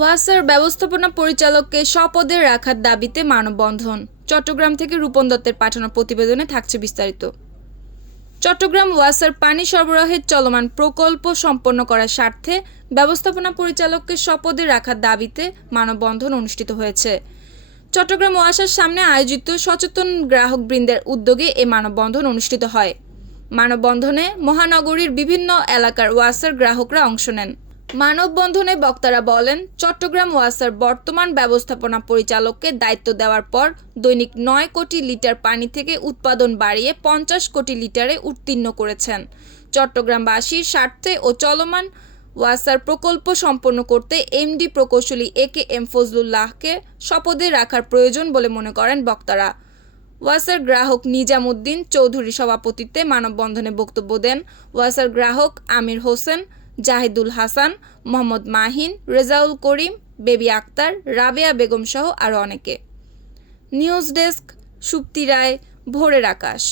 ওয়াসার ব্যবস্থাপনা পরিচালককে স্বপদে রাখার দাবিতে মানববন্ধন। চট্টগ্রাম থেকে রূপন দত্তের পাঠানো প্রতিবেদনে থাকছে বিস্তারিত। চট্টগ্রাম ওয়াসার পানি সরবরাহের চলমান প্রকল্প সম্পন্ন করার স্বার্থে ব্যবস্থাপনা পরিচালককে স্বপদে রাখার দাবিতে মানববন্ধন অনুষ্ঠিত হয়েছে। চট্টগ্রাম ওয়াসার সামনে আয়োজিত সচেতন গ্রাহকবৃন্দের উদ্যোগে এ মানববন্ধন অনুষ্ঠিত হয়। মানববন্ধনে মহানগরীর বিভিন্ন এলাকার ওয়াসার গ্রাহকরা অংশ নেন। মানববন্ধনে বক্তারা বলেন, চট্টগ্রাম ওয়াসার বর্তমান ব্যবস্থাপনা পরিচালককে দায়িত্ব দেওয়ার পর দৈনিক নয় কোটি লিটার পানি থেকে উৎপাদন বাড়িয়ে পঞ্চাশ কোটি লিটারে উত্তীর্ণ করেছেন। চট্টগ্রামবাসীর স্বার্থে ও চলমান ওয়াসার প্রকল্প সম্পন্ন করতে এমডি প্রকৌশলী এ কে এম ফজলুল্লাহকে শপথে রাখার প্রয়োজন বলে মনে করেন বক্তারা। ওয়াসার গ্রাহক নিজামুদ্দিন চৌধুরী সভাপতিত্বে মানববন্ধনে বক্তব্য দেন ওয়াসার গ্রাহক আমির হোসেন জাহিদুল হাসান, মোহাম্মদ মাহিন, রেজাউল করিম, বেবি আক্তার, রাবেয়া বেগম সহ আরও অনেকে। নিউজ ডেস্ক, সুপ্তি রায়, ভোরের আকাশ।